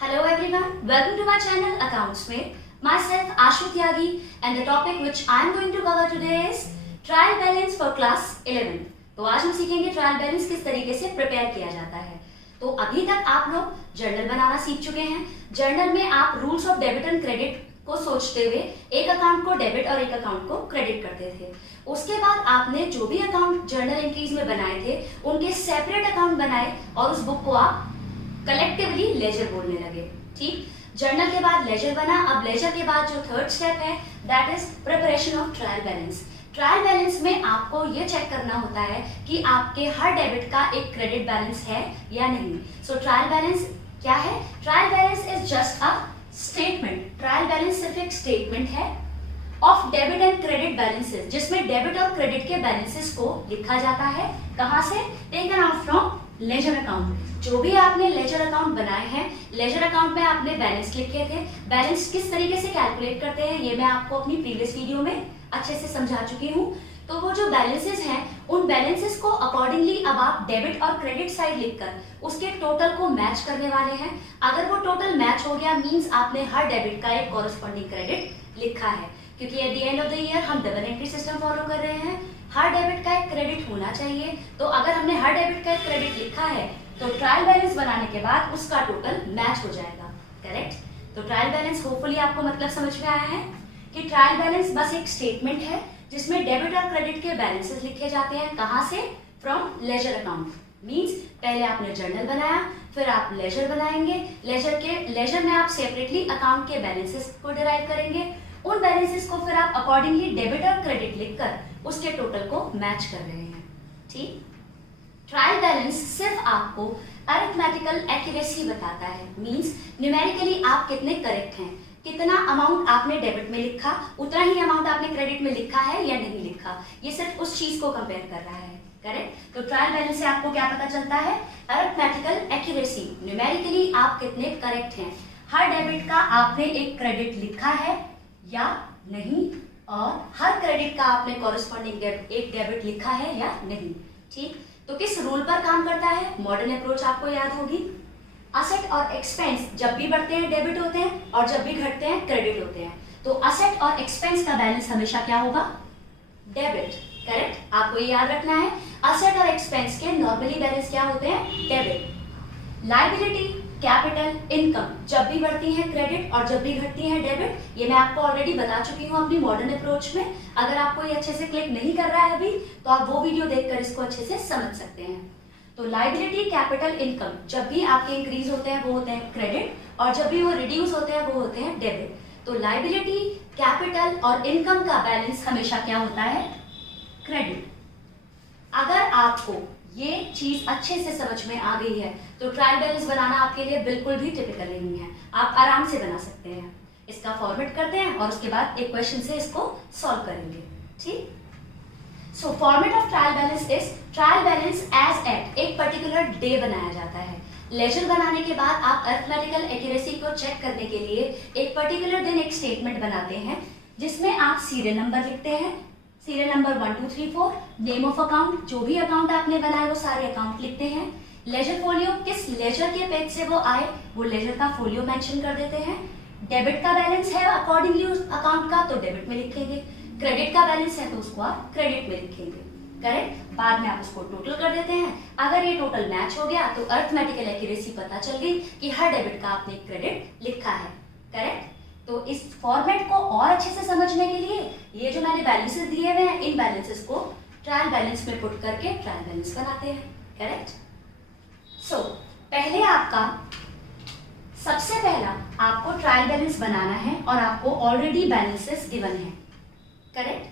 Hello everyone, welcome to my channel Accountsmate. Myself Ashu Tyagi and the topic which I am going to cover today is trial balance for class 11. तो आज हम सीखेंगे trial balance किस तरीके से prepare किया जाता है। तो अभी तक आप लोग जर्नल बनाना सीख चुके हैं। जर्नल में आप rules of debit and credit को सोचते हुए एक अकाउंट को डेबिट और एक अकाउंट को क्रेडिट करते थे। उसके बाद आपने जो भी अकाउंट जर्नल एंट्रीज में बनाए थे उनके सेपरेट अकाउंट बनाए और उस बुक को आप कलेक्टिवली लेजर बोलने लगे। ठीक, जर्नल के बाद लेजर बना। अब लेजर के बाद जो थर्ड स्टेप है that is preparation of trial balance. Trial balance में आपको ये चेक करना होता है कि आपके हर डेबिट का एक क्रेडिट बैलेंस है या नहीं। सो ट्रायल बैलेंस क्या है? Trial balance is just a statement. Trial balance सिर्फ एक स्टेटमेंट है of debit and credit balances, जिसमें डेबिट और क्रेडिट के बैलेंसेस को लिखा जाता है। कहां से? Taken out from ledger account. जो भी आपने लेजर अकाउंट बनाए हैं, लेजर अकाउंट में आपने बैलेंस लिखे थे। बैलेंस किस तरीके से कैलकुलेट करते हैं ये मैं आपको अपनी प्रीवियस वीडियो में अच्छे से समझा चुकी हूँ। तो वो जो बैलेंसेस हैं उन बैलेंसेस को अकॉर्डिंगली अब आप डेबिट और क्रेडिट साइड लिखकर उसके टोटल को मैच करने वाले हैं। अगर वो टोटल मैच हो गया मींस आपने हर डेबिट का एक कॉरेस्पॉन्डिंग क्रेडिट लिखा है, क्योंकि at the end of the year हम डबल एंट्री सिस्टम फॉलो कर रहे हैं। हर डेबिट का एक क्रेडिट होना चाहिए। तो अगर हमने हर डेबिट का एक क्रेडिट लिखा है तो ट्रायल बैलेंस बनाने के बाद उसका टोटल मैच हो जाएगा। करेक्ट? तो ट्रायल बैलेंस होपफुली आपको मतलब समझ में आया है कि ट्रायल बैलेंस बस एक स्टेटमेंट है जिसमें डेबिट और क्रेडिट के बैलेंसेस लिखे जाते हैं। कहां से? From ledger account. मींस पहले आपने जर्नल बनाया, फिर आप लेजर बनाएंगे। लेजर में आप सेपरेटली अकाउंट के बैलेंसेस को डिराइव करेंगे। उन बैलेंसेस को फिर आप अकॉर्डिंगली डेबिट और क्रेडिट लिखकर उसके टोटल को मैच कर रहे हैं। ठीक, ट्रायल बैलेंस सिर्फ आपको अरिथमेटिकल एक्यूरेसी बताता है। मींस न्यूमेरिकली आप कितने करेक्ट हैं, कितना अमाउंट आपने डेबिट में लिखा उतना ही अमाउंट आपने क्रेडिट में लिखा है या नहीं लिखा, ये सिर्फ उस चीज को कंपेयर कर रहा है। करेक्ट? तो ट्रायल बैलेंस से आपको क्या पता चलता है? अरिथमेटिकल एक्यूरेसी, न्यूमेरिकली आप कितने करेक्ट हैं। हर डेबिट का आपने एक क्रेडिट लिखा है या नहीं, और हर क्रेडिट का आपने कॉरेस्पॉन्डिंग एक डेबिट लिखा है या नहीं। ठीक, तो किस रूल पर काम करता है? मॉडर्न अप्रोच आपको याद होगी। असेट और एक्सपेंस जब भी बढ़ते हैं डेबिट होते हैं और जब भी घटते हैं क्रेडिट होते हैं। तो असेट और एक्सपेंस का बैलेंस हमेशा क्या होगा? डेबिट। करेक्ट? आपको ये याद रखना है। असेट और एक्सपेंस के नॉर्मली बैलेंस क्या होते हैं? डेबिट। लायबिलिटी, कैपिटल, इनकम जब भी बढ़ती है क्रेडिट और जब भी घटती है डेबिट, ये मैं आपको ऑलरेडी बता चुकी हूँ अपनी मॉडर्न अप्रोच में। अगर आपको ये अच्छे से क्लिक नहीं कर रहा है अभी तो आप वो वीडियो देखकर इसको अच्छे से समझ सकते हैं। तो लायबिलिटी, कैपिटल, इनकम जब भी आपके इंक्रीज होते हैं वो होते हैं क्रेडिट, और जब भी वो रिड्यूस होते हैं वो होते हैं डेबिट। तो लायबिलिटी, कैपिटल और इनकम का बैलेंस हमेशा क्या होता है? क्रेडिट। अगर आपको ये चीज अच्छे से समझ में आ गई है तो ट्रायल बैलेंस बनाना आपके लिए बिल्कुल भी टिपिकल नहीं है, आप आराम से बना सकते हैं। इसका फॉर्मेट करते हैं और उसके बाद एक क्वेश्चन से इसको सॉल्व करेंगे। ठीक, so format of trial balance is trial balance as at एक पर्टिकुलर डे बनाया जाता है। लेजर बनाने के बाद आप अरिथमेटिकल एक्यूरेसी को चेक करने के लिए एक पर्टिकुलर दिन एक स्टेटमेंट बनाते हैं जिसमें आप सीरियल नंबर लिखते हैं। Serial number 1 2 3 4, name of account, जो भी अकाउंट आपने बनाए वो सारे अकाउंट लिखते हैं। लेजर फोलियो, किस लेजर के पेज से वो आए वो लेजर का फोलियो मेंशन कर देते हैं। डेबिट का बैलेंस है अकॉर्डिंगली उस अकाउंट का तो डेबिट में लिखेंगे। क्रेडिट का बैलेंस है तो उसको आप क्रेडिट में लिखेंगे। करेक्ट? बाद में आप उसको टोटल कर देते हैं। अगर ये टोटल मैच हो गया तो अरिथमेटिकल एक्यूरेसी पता चल गई कि हर डेबिट का आपने क्रेडिट लिखा है। करेक्ट? तो इस फॉर्मेट को और अच्छे से समझने के लिए ये जो मैंने बैलेंसेस दिए हुए हैं इन बैलेंसेस को ट्रायल बैलेंस में पुट करके ट्रायल बैलेंस बनाते हैं। करेक्ट? सो पहले सबसे पहला आपको ट्रायल बैलेंस बनाना है और आपको ऑलरेडी बैलेंसेस गिवन है। करेक्ट?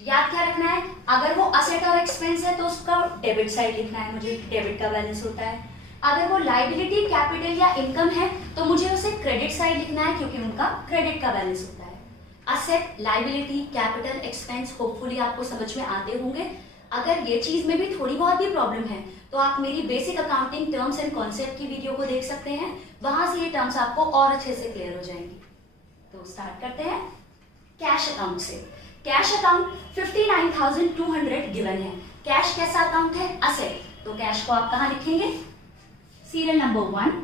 याद क्या रखना है? अगर वो असेट और एक्सपेंस है तो उसका डेबिट साइड लिखना है, मुझे डेबिट का बैलेंस होता है। अगर वो लायबिलिटी, कैपिटल या इनकम है तो मुझे उसे क्रेडिट साइड लिखना है क्योंकि उनका क्रेडिट का बैलेंस होता है। Asset, liability, capital, expense hopefully आपको समझ में आते होंगे। अगर ये चीज में भी थोड़ी बहुत भी प्रॉब्लम है तो आप मेरी basic accounting terms and concept की वीडियो को देख सकते हैं, वहां से ये टर्म्स आपको और अच्छे से क्लियर हो जाएंगी। तो स्टार्ट करते हैं कैश अकाउंट से। कैश अकाउंट 59,200 गिवन है। कैश कैसा अकाउंट है? असेट। तो कैश को आप कहां लिखेंगे? Serial number 1,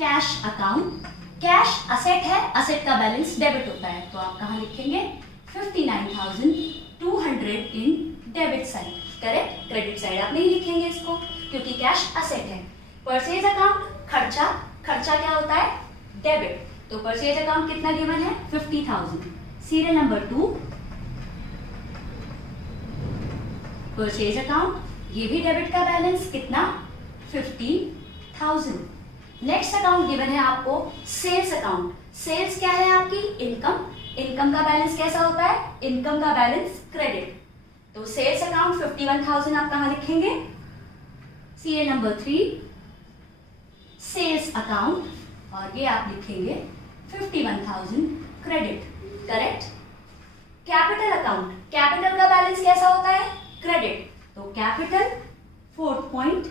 cash account, cash asset है, असेट का बैलेंस डेबिट होता है, तो आप कहाँ लिखेंगे 59,200 in debit side, correct. Credit side आप नहीं लिखेंगे इसको क्योंकि कैश असेट है। परचेज अकाउंट खर्चा, खर्चा क्या होता है डेबिट, तो परचेज अकाउंट कितना गिवन है 50,000। सीरियल नंबर 2 परचेज अकाउंट, ये भी डेबिट का बैलेंस कितना 50,000। नेक्स्ट अकाउंट गिवन है आपको सेल्स अकाउंट, सेल्स क्या है आपकी इनकम, इनकम का बैलेंस कैसा होता है इनकम का बैलेंस क्रेडिट, तो सेल्स अकाउंट 51,000 आप कहां लिखेंगे सीरियल नंबर 3 सेल्स अकाउंट, और ये आप लिखेंगे 51,000 credit, correct. Capital account, capital का बैलेंस कैसा होता है क्रेडिट, तो capital 4th point,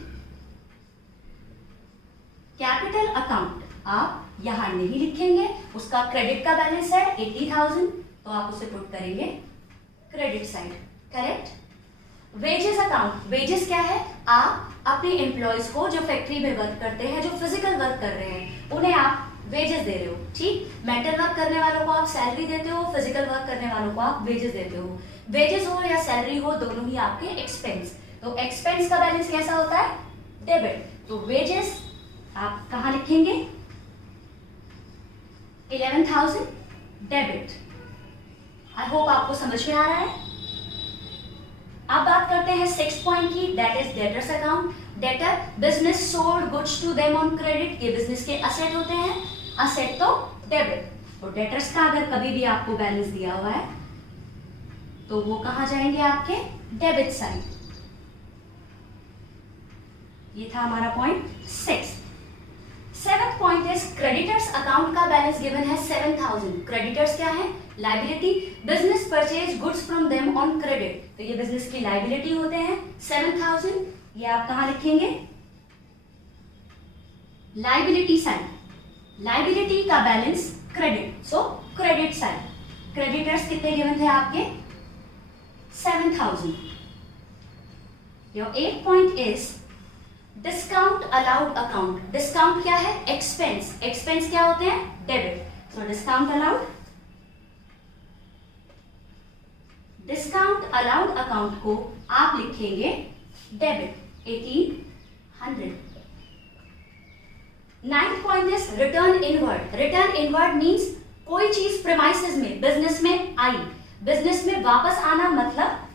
capital account आप यहां नहीं लिखेंगे, उसका क्रेडिट का बैलेंस है 80,000, तो आप उसे पुट करेंगे credit side, correct. Wages account, wages क्या है आप अपने एम्प्लॉयज को जो फैक्ट्री में वर्क करते हैं, जो फिजिकल वर्क कर रहे हैं, उन्हें आप वेजेस दे रहे हो, ठीक। मेंटल वर्क करने वालों को आप सैलरी देते हो, फिजिकल वर्क करने वालों को आप वेजेस देते हो। वेजेस हो या सैलरी हो दोनों ही आपके एक्सपेंस, तो एक्सपेंस का बैलेंस कैसा होता है डेबिट, तो वेजेस आप कहां लिखेंगे 11,000 डेबिट। आई होप आपको समझ में आ रहा है। अब बात करते हैं 6th पॉइंट की, that is debtors account. Debtor business sold goods to them on credit, ये बिजनेस के असेट होते हैं, असेट तो डेबिट, तो डेटर्स का अगर कभी भी आपको बैलेंस दिया हुआ है तो वो कहां जाएंगे आपके डेबिट साइड। ये था हमारा point 6। 7th point is creditors account का बैलेंस गिवन है 7,000। क्रेडिटर्स क्या है liability, business purchase goods from them on credit, तो ये बिजनेस की लायबिलिटी होते हैं 7,000, ये आप कहां लिखेंगे लायबिलिटी साइड, लायबिलिटी का बैलेंस क्रेडिट, सो क्रेडिट साइड। क्रेडिटर्स कितने गिवन थे आपके 7,000। Your 8th point is discount allowed account. Discount क्या है एक्सपेंस, एक्सपेंस क्या होते हैं debit, so discount allowed, discount allowed account को आप लिखेंगे debit 1,800। 9th point is return inward. Return inward means कोई चीज प्रेमाइसेस में बिजनेस में आई, बिजनेस में वापस आना, मतलब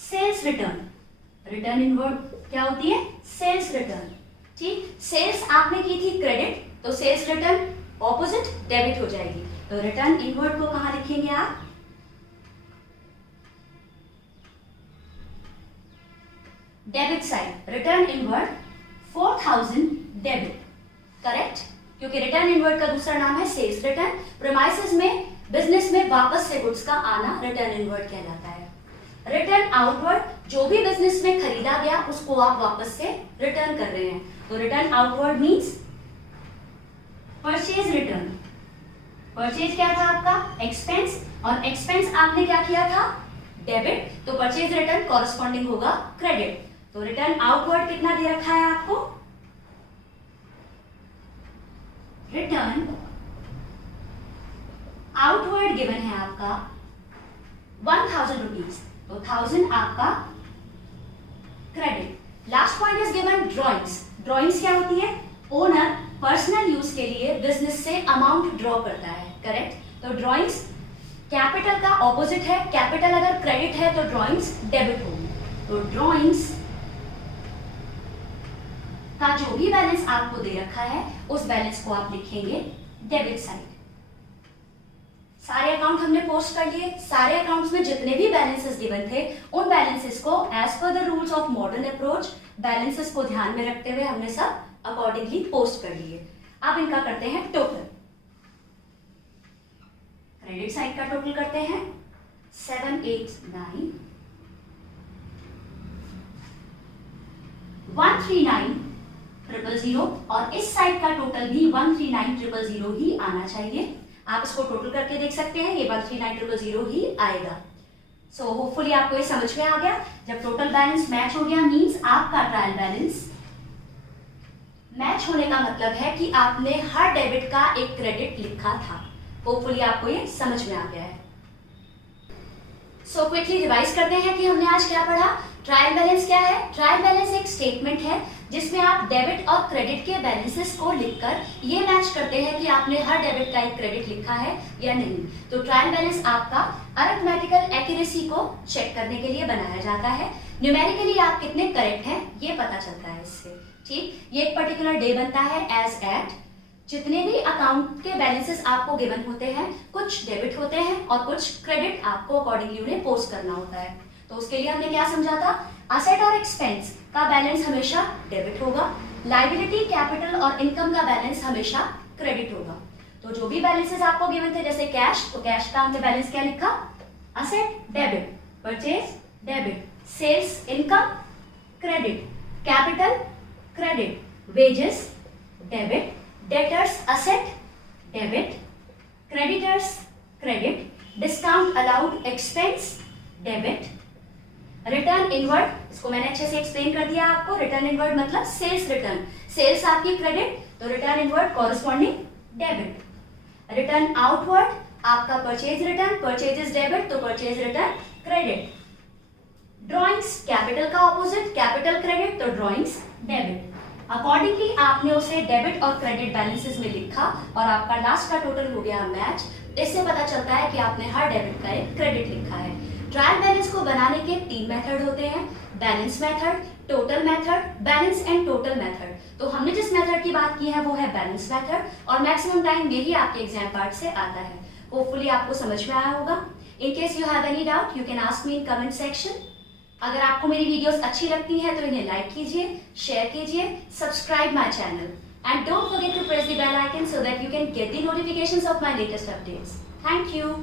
सेल्स रिटर्न। रिटर्न इनवर्ड क्या होती है सेल्स रिटर्न, ठीक। सेल्स आपने की थी क्रेडिट, तो सेल्स रिटर्न ऑपोजिट डेबिट हो जाएगी, तो रिटर्न इनवर्ड को कहां लिखेंगे आप debit side. Return inward 4,000 debit, correct, क्योंकि रिटर्न इनवर्ड का दूसरा नाम है सेल्स रिटर्न। प्रेमाइसेस में बिजनेस में वापस से गुड्स का आना रिटर्न इनवर्ड कहलाता है। रिटर्न आउटवर्ड, जो भी बिजनेस में खरीदा गया उसको आप वापस से रिटर्न कर रहे हैं, तो return outward means purchase return. Purchase क्या था आपका एक्सपेंस, और एक्सपेंस आपने क्या किया था डेबिट, तो परचेज रिटर्न कॉरेस्पॉन्डिंग होगा क्रेडिट, तो रिटर्न आउटवर्ड कितना दे रखा है आपको रिटर्न आउटवर्ड गिवन है आपका 1,000 रुपीज, तो 1,000 आपका credit. Last point is given drawings. Drawings क्या होती है ओनर पर्सनल यूज के लिए बिजनेस से अमाउंट ड्रॉ करता है, करेक्ट, तो ड्रॉइंग्स कैपिटल का ऑपोजिट है, कैपिटल अगर क्रेडिट है तो ड्रॉइंग्स डेबिट होगी, तो ड्रॉइंग्स का जो भी बैलेंस आपको दे रखा है उस बैलेंस को आप लिखेंगे डेबिट साइड। सारे अकाउंट हमने पोस्ट कर लिए, सारे अकाउंट्स में जितने भी बैलेंसेस गिवन थे उन बैलेंसेस को as per the rules of modern approach balances को ध्यान में रखते हुए हमने सब अकॉर्डिंगली पोस्ट कर लिए। अब इनका करते हैं टोटल। क्रेडिट साइड का टोटल करते हैं 789 139,000 और इस साइड का टोटल भी 139,000 ही आना चाहिए। आप इसको टोटल करके देख सकते हैं, ये 139,000 ही आएगा। सो होपफुली आपको ये समझ में आ गया। जब टोटल बैलेंस मैच हो गया मींस आपका ट्रायल बैलेंस मैच होने का मतलब है कि आपने हर डेबिट का एक क्रेडिट लिखा था। होपफुली आपको ये समझ में आ गया है। सो क्विकली रिवाइज करते हैं कि हमने आज क्या पढ़ा। ट्रायल बैलेंस क्या है? ट्रायल बैलेंस एक स्टेटमेंट है जिसमें आप डेबिट और क्रेडिट के बैलेंसेस को लिखकर ये मैच करते हैं कि आपने हर डेबिट का एक क्रेडिट लिखा है या नहीं। तो ट्रायल बैलेंस आपका अरिथमेटिकल एक्यूरेसी को चेक करने के लिए बनाया जाता है। न्यूमेरिकली आप कितने करेक्ट हैं ये पता चलता है इससे। ठीक, ये एक पर्टिकुलर डे बनता है एज एट। जितने भी अकाउंट के बैलेंसेस आपको गिवन होते हैं, कुछ डेबिट होते हैं और कुछ क्रेडिट आपको अकॉर्डिंगली उन्हें पोस्ट करना होता है। तो उसके लिए हमने क्या समझा था? असेट और एक्सपेंस का बैलेंस हमेशा डेबिट होगा, लायबिलिटी, कैपिटल और इनकम का बैलेंस हमेशा क्रेडिट होगा। तो जो भी बैलेंसेस आपको गिवन थे, जैसे कैश, तो कैश का हमने बैलेंस क्या लिखा? Asset debit, purchase debit, sales income credit, capital credit, wages debit, debtors asset debit, creditors credit, discount allowed expense debit, return inward, इसको मैंने अच्छे से एक्सप्लेन कर दिया आपको। रिटर्न इनवर्ड मतलब सेल्स रिटर्न, सेल्स आपकी क्रेडिट, तो return inward corresponding debit. Return outward आपका परचेज रिटर्न, परचेजेस डेबिट, तो purchase return credit. Drawings capital का ऑपोजिट, कैपिटल क्रेडिट, तो ड्रॉइंग्स डेबिट। अकॉर्डिंगली आपने उसे डेबिट और क्रेडिट बैलेंसेस में लिखा और आपका लास्ट का टोटल हो गया मैच। इससे पता चलता है कि आपने हर डेबिट का एक क्रेडिट लिखा है। ट्रायल बैलेंस को बनाने के 3 मेथड होते हैं, balance method, total method, balance and total method. तो हमने जिस मेथड की बात की है वो है बैलेंस मेथड और मैक्सिमम टाइम यही आपके एग्जाम पार्ट से आता है। होपफुली आपको समझ में आया होगा। In case you have any doubt you can ask me in comment section. अगर आपको मेरी वीडियोस अच्छी लगती हैं तो इन्हें लाइक कीजिए, शेयर कीजिए, subscribe my channel and don't forget to press the bell icon so that you can get the notifications of my latest updates. Thank you.